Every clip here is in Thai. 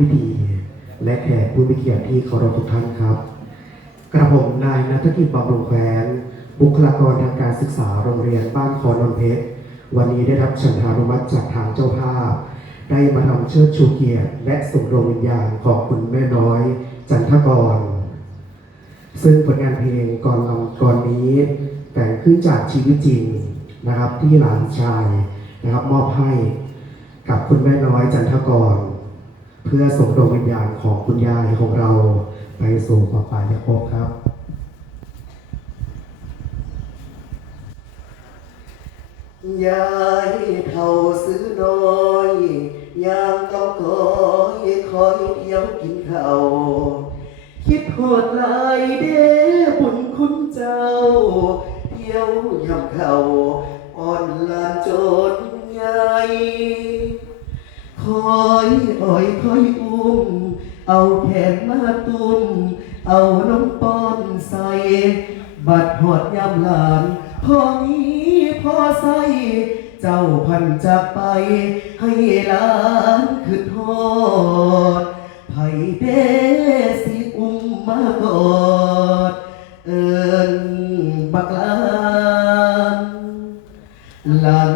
พิธี และแขกผู้มีเกียรติที่เคารพทุกท่านครับ กระผมนายนัฐกิจบำรุงแควนบุคลากรทางการศึกษาโรงเรียนบ้านคอนนเพชร วันนี้ได้รับฉันทานุมัติจากทางเจ้าภาพ ได้มาทำเชิดชูเกียรติและส่งดวงวิญญาณของคุณแม่น้อย จันทกร ซึ่งผลงานเพลงก่อนลำก่อนนี้ แต่งขึ้นจากชีวิตจริงนะครับที่หลานชายนะครับมอบให้กับคุณแม่น้อยจันทกร เพื่อส่งดวงวิญญาณของคุณยายของเราไปสู่ความปายภพครับยายเท่าซื้อน้อยยามต้องคอยคอยเที่ยวกินข้าวคิดโหดลายเด้บุญคุณเจ้า เที่ยวยำเขาอ่อนลานจนใหญ่ อยอ่อยคอยอุ้ม เอาแขนมาตุ้ม เอาน้องป้อนใส่ บัดหอดยามหลานพ่อมีพ่อใส่เจ้าพันจากไปให้หลานคือทอดไผ่เดสิอุ้มมากอด เอินบักลานหลาน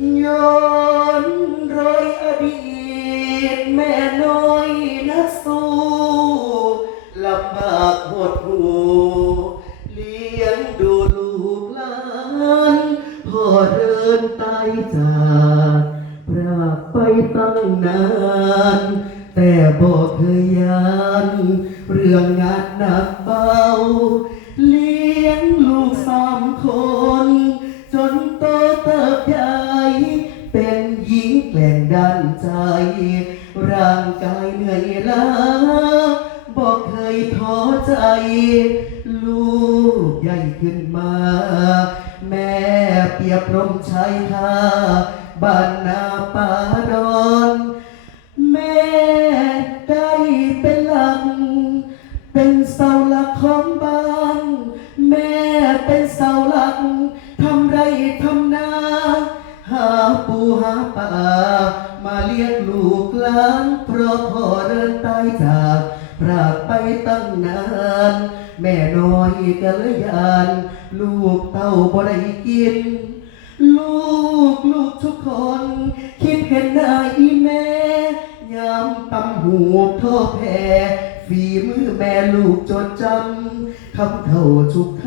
ย้อนรอยอดีตแม่น้อยนักสู้ลำบากหดหูเลี้ยงดูลูกหลานพ่อเดินตายจากพรากไปตั้งนาน แต่บอกเคยยาน เรื่องงานหนักเบา ใหญ่ขึ้นมา แม่เปียบรมชายคาบ้านนาป่าดอน แม่ได้เป็นหลักเป็นเสาหลักของบ้าน แม่เป็นเสาหลักทำไรทำนาหาปูหาปลามาเลี้ยงลูกหลานเพราะพ่อเดินตายจากพรากไปตั้งนาน แม่น้อยก็เลยยาน ลูกเต้าบ่ได้กิน ลูกลูกทุกคน คิดเห็นหน้าอีแม่ยามตำหูท่อแพ้ฝีมือแม่ลูกจดจำคำเท่าทุกค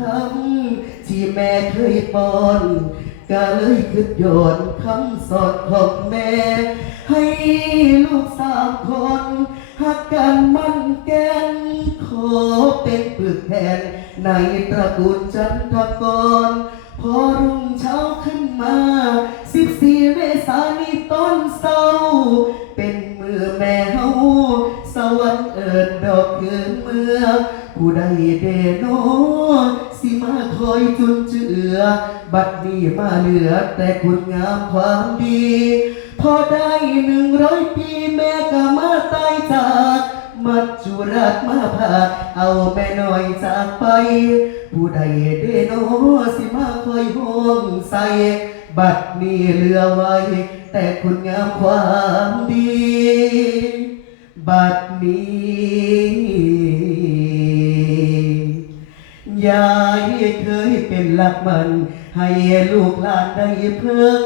ำที่แม่เคยปอนก็เลยคิดย้อนคำสอนของแม่ ให้ลูกสามคนหักกันมันแกน อเป็นปึกแผ่นในตระกูลจันทกร พอรุ่งเช้าขึ้นมา สิบสี่เมษานีต้นเศร้า เป็นมือแม่เฮาสวรรค์เอิญดอกเกินเมื่อผู้ใดเดโนสิมาคอยจุนเจือ บัดนี้มาเหลือแต่คุณงามความดี พอได้หนึ่งร้อยปีแม่ก็มาตายจาก มัจจุราชมาพาเอาแม่น้อยจากไป ผู้ใดเดโนสิมาคอยห่วงใส่บัดนี้เหลือไว้ แต่คุณงามความดี บัดนี้ยายเคยเป็นหลักมัน ให้ลูกหลานได้เพิ่ง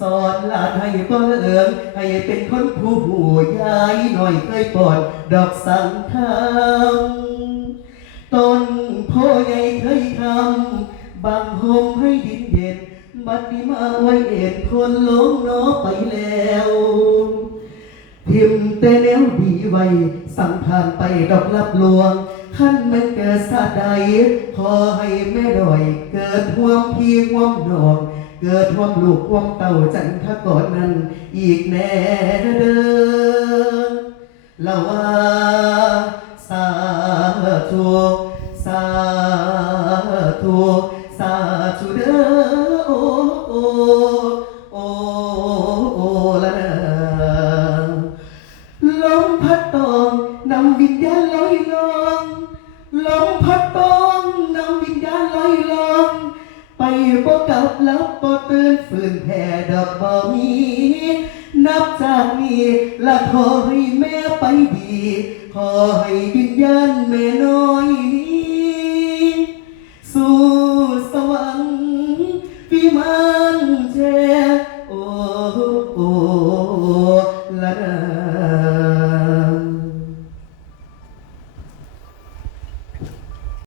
สอนลานให้บ่เอิงให้เป็นคนผู้หูยายหน่อยเคยปอดดอกสังคำต้นโพใหญ่เคยทำบังหมให้ดินเด่นบัดนี้มาไว้เอ็ดคนลงเนอไปแล้วทิมแต่แนวดีไว้สั่งผ่านไปดอกลับลวงขั้นมันเกิดสาใดขอให้แม่ดอยเกิดห่วงพี่ห่วงน้อง เกิดห่วงลูกห่วงเต่าจันทกรนั้นอีกแน่เด้อละว่าสาธุสาธุสาธุเด้อโอ้โอ้โอ้โอ้ละนะลมพัดตองนำวิญญาณลอยลองลมพัดตองนำ ลับบ่ตื่นฝืนแผ่ดอกบ่มี นับจากนี้ละขอให้แม่ไปดี ขอให้วิญญาณแม่น้อย